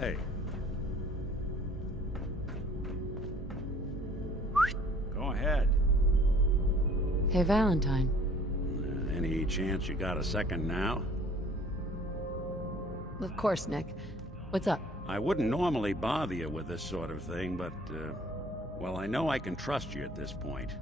Hey. Go ahead. Hey, Valentine. Any chance you got a second now? Of course, Nick. What's up? I wouldn't normally bother you with this sort of thing, but, well, I know I can trust you at this point.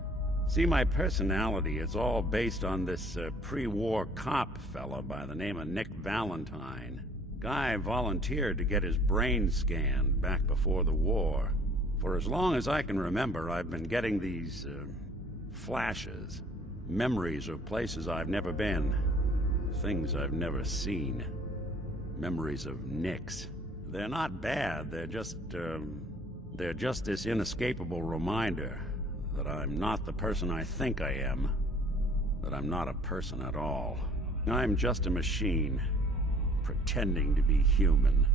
See, my personality is all based on this pre-war cop fella by the name of Nick Valentine. Guy volunteered to get his brain scanned back before the war. For as long as I can remember, I've been getting these, flashes. Memories of places I've never been. Things I've never seen. Memories of Nicks. They're not bad, they're just this inescapable reminder that I'm not the person I think I am. That I'm not a person at all. I'm just a machine, pretending to be human.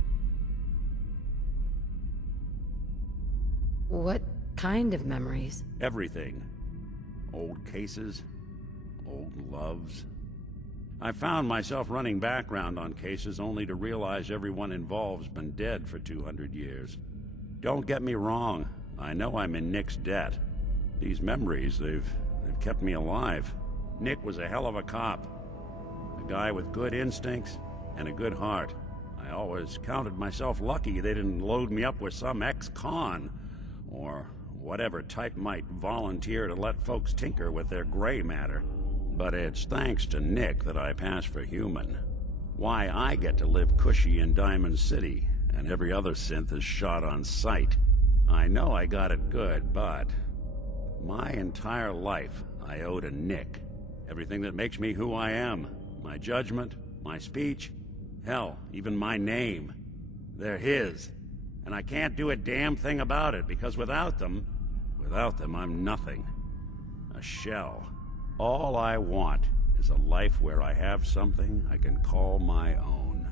What kind of memories? Everything. Old cases, old loves. I found myself running background on cases only to realize everyone involved's been dead for 200 years. Don't get me wrong, I know I'm in Nick's debt. These memories, they've kept me alive. Nick was a hell of a cop. A guy with good instincts and a good heart. I always counted myself lucky they didn't load me up with some ex-con, or whatever type might volunteer to let folks tinker with their gray matter. But it's thanks to Nick that I pass for human. Why I get to live cushy in Diamond City, and every other synth is shot on sight. I know I got it good, but my entire life I owe to Nick. Everything that makes me who I am. My judgment, my speech, hell, even my name. They're his. And I can't do a damn thing about it, because without them I'm nothing. A shell. All I want is a life where I have something I can call my own.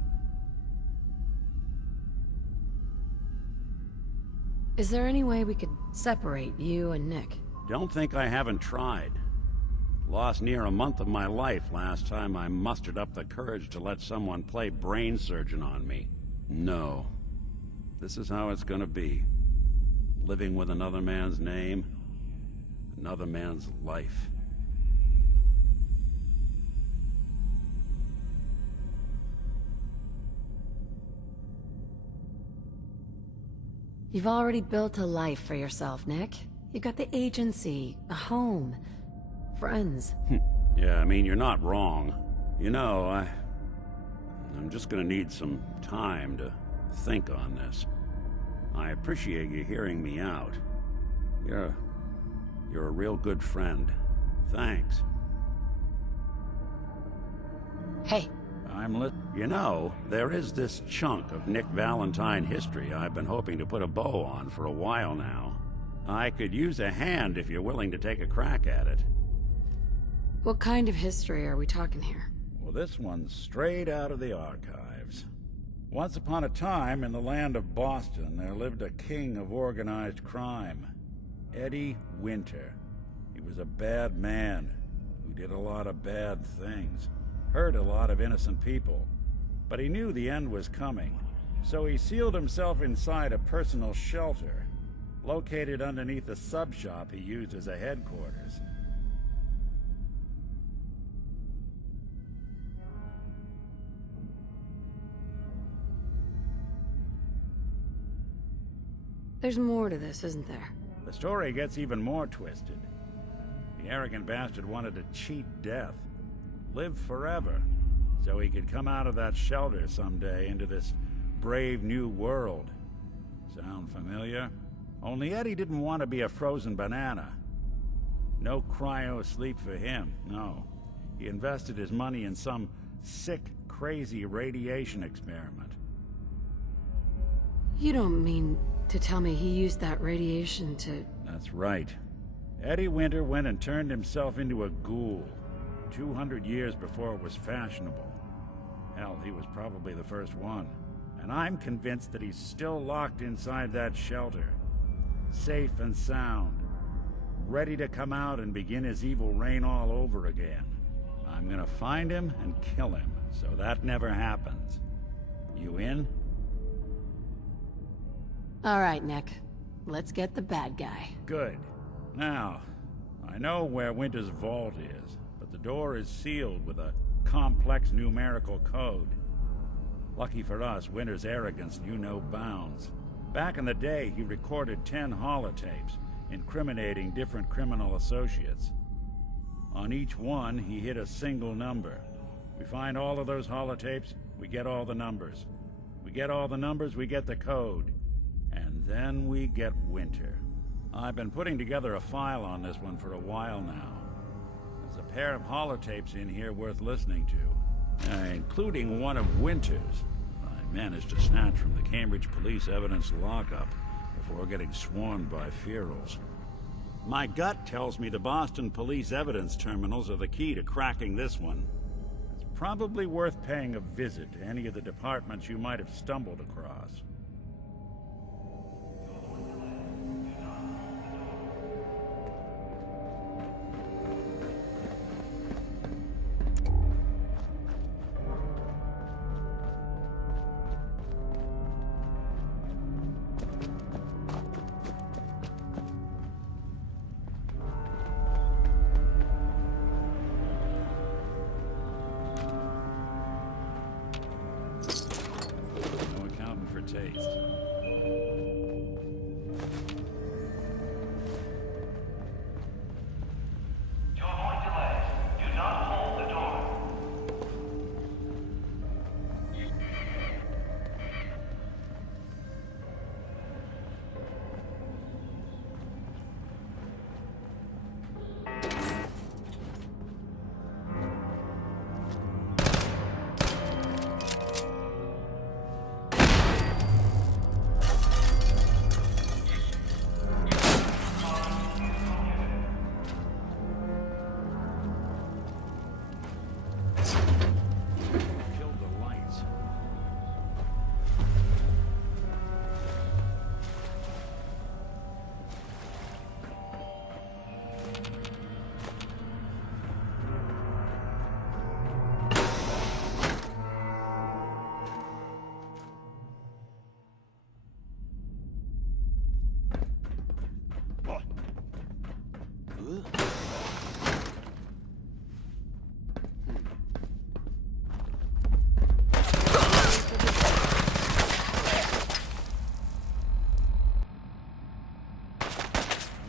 Is there any way we could separate you and Nick? Don't think I haven't tried. Lost near a month of my life last time I mustered up the courage to let someone play brain surgeon on me. No. This is how it's gonna be. Living with another man's name, another man's life. You've already built a life for yourself, Nick. You've got the agency, a home, friends. Yeah, I mean, you're not wrong. You know, I'm just gonna need some time to think on this. I appreciate you hearing me out. You're a real good friend. Thanks. Hey. You know, there is this chunk of Nick Valentine history I've been hoping to put a bow on for a while now. I could use a hand if you're willing to take a crack at it. What kind of history are we talking here? Well, this one's straight out of the archives. Once upon a time, in the land of Boston, there lived a king of organized crime. Eddie Winter. He was a bad man who did a lot of bad things. Hurt a lot of innocent people. But he knew the end was coming. So he sealed himself inside a personal shelter, located underneath a sub-shop he used as a headquarters. There's more to this, isn't there? The story gets even more twisted. The arrogant bastard wanted to cheat death. Live forever, so he could come out of that shelter someday into this brave new world. Sound familiar? Only Eddie didn't want to be a frozen banana. No cryo sleep for him, no. He invested his money in some sick, crazy radiation experiment. You don't mean to tell me he used that radiation to... That's right. Eddie Winter went and turned himself into a ghoul. 200 years before it was fashionable. Hell, he was probably the first one. And I'm convinced that he's still locked inside that shelter. Safe and sound. Ready to come out and begin his evil reign all over again. I'm gonna find him and kill him, so that never happens. You in? All right, Nick. Let's get the bad guy. Good. Now, I know where Winter's vault is, but the door is sealed with a complex numerical code. Lucky for us, Winter's arrogance knew no bounds. Back in the day, he recorded 10 holotapes, incriminating different criminal associates. On each one, he hit a single number. We find all of those holotapes, we get all the numbers. We get all the numbers, we get the code. And then we get Winter. I've been putting together a file on this one for a while now. There's a pair of holotapes in here worth listening to, including one of Winter's. I managed to snatch from the Cambridge Police evidence lockup before getting swarmed by ferals. My gut tells me the Boston Police evidence terminals are the key to cracking this one. It's probably worth paying a visit to any of the departments you might have stumbled across. Taste. To avoid delays, do not hold the door. Killed the lights.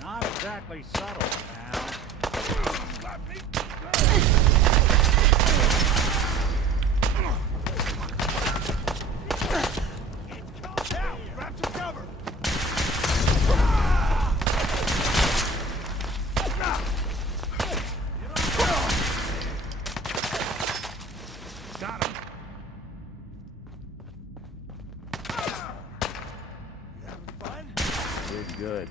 Not exactly subtle, pal. Got him. You having fun? Did good.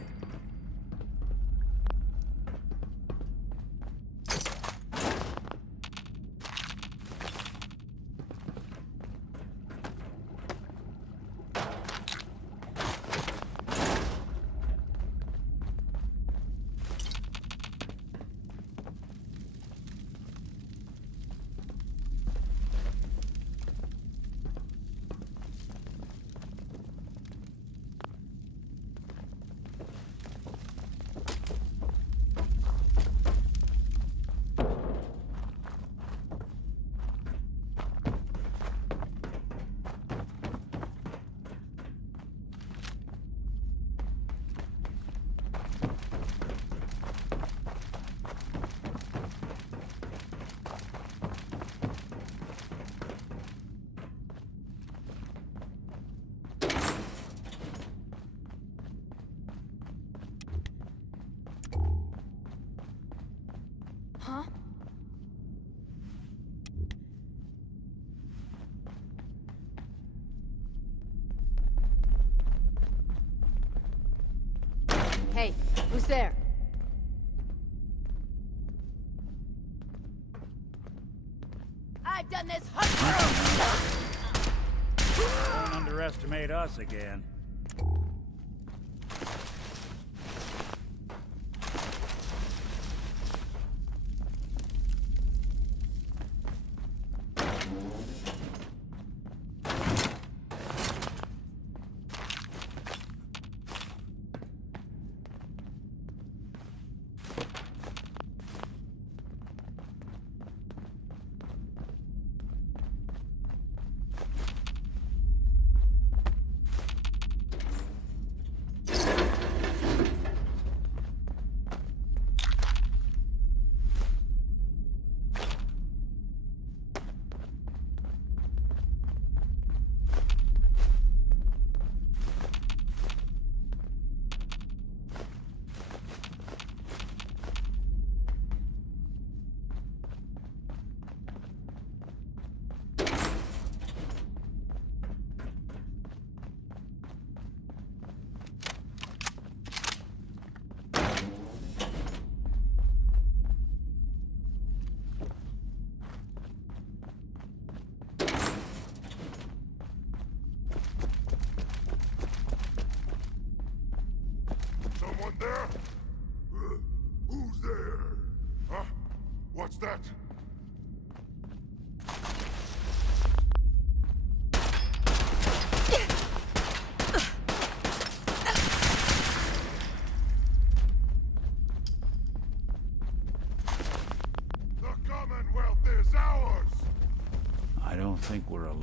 Huh? Hey, who's there? I've done this Don't underestimate us again. Someone there? Who's there? Huh? What's that? The Commonwealth is ours! I don't think we're alone.